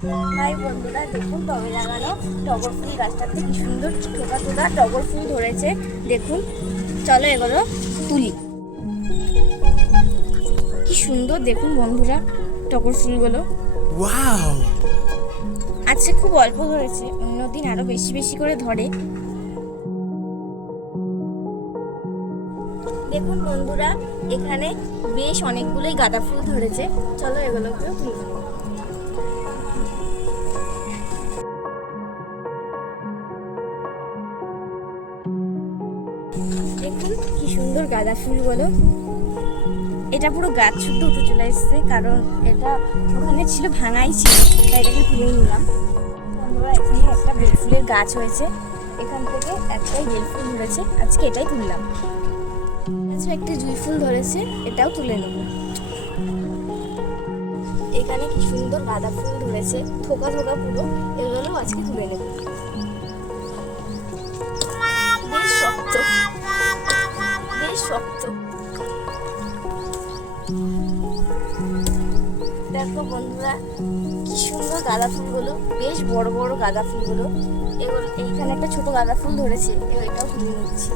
High বন্ধুরা, দেখুন টবে লাগানো টগর ফুল গাছটাতে কি সুন্দর ছোটা ছোটা টগর ফুল ধরেছে। দেখুন, চলো এগুলো তুলি। কি সুন্দর দেখুন বন্ধুরা টগর ফুলগুলো। ওয়াও! আজকে খুব অল্প ধরেছে, অন্যদিন আরো বেশি বেশি করে ধরে। দেখুন বন্ধুরা, এখানে বেশ অনেকগুলোই গাঁদা ফুল ধরেছে। চলো এগুলোকেও তুলি। দেখুন কি সুন্দর গাঁদা ফুলগুলো। এটা পুরো গাছ শুদ্ধ উঠে চলে এসছে, কারণ এটা ওখানে ছিল, ভাঙাই ছিল, তাই এটাকে তুলে নিলাম। বন্ধুরা, এখানে একটা বেল ফুলের গাছ হয়েছে, এখান থেকে একটাই বেল ফুল ধরেছে, আজকে এটাই তুললাম। আজকে একটা জুঁই ফুল ধরেছে, এটাও তুলে নেব। এখানে কি সুন্দর গাঁদা ফুল ধরেছে, থোকা থোকা পুরো, এগুলো আজকে তুলে নেব। বেশ শক্ত, বেশ শক্ত। দেখো বন্ধুরা, কি সুন্দর গাঁদা ফুলগুলো, বেশ বড় বড় গাঁদা ফুলগুলো। এগুলো এইখানে একটা ছোট গাঁদা ফুল ধরেছে, এটাও তুলে নিচ্ছি।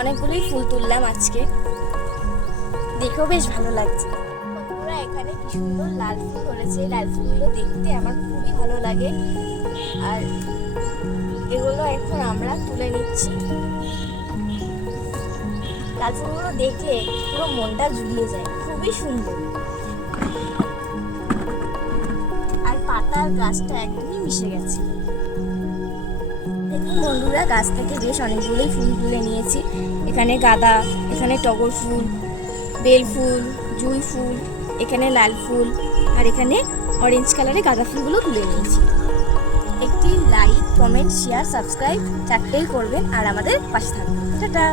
অনেকগুলোই ফুল তুললাম আজকে, দেখেও বেশ ভালো লাগছে। বন্ধুরা, এখানে কি সুন্দর লাল ফুল ধরেছে, লাল ফুলগুলো দেখতে আমার খুবই ভালো লাগে। আর এগুলো এখন আমরা তুলে নিচ্ছি। লাল ফুলগুলো দেখলে পুরো মনটা জুড়িয়ে যায়, খুবই সুন্দর। আর পাতার গাছটা একদমই মিশে গেছে। দেখুন বন্ধুরা, গাছ থেকে বেশ অনেকগুলোই ফুল তুলে নিয়েছি। এখানে গাঁদা, এখানে টগর ফুল, বেল ফুল, জুঁই ফুল, এখানে লাল ফুল, আর এখানে অরেঞ্জ কালারে গাঁদা ফুলগুলো তুলে নিয়েছি। একটি লাইক, কমেন্ট, শেয়ার, সাবস্ক্রাইব চারটেই করবেন, আর আমাদের পাশে থাকবেন। টাটা।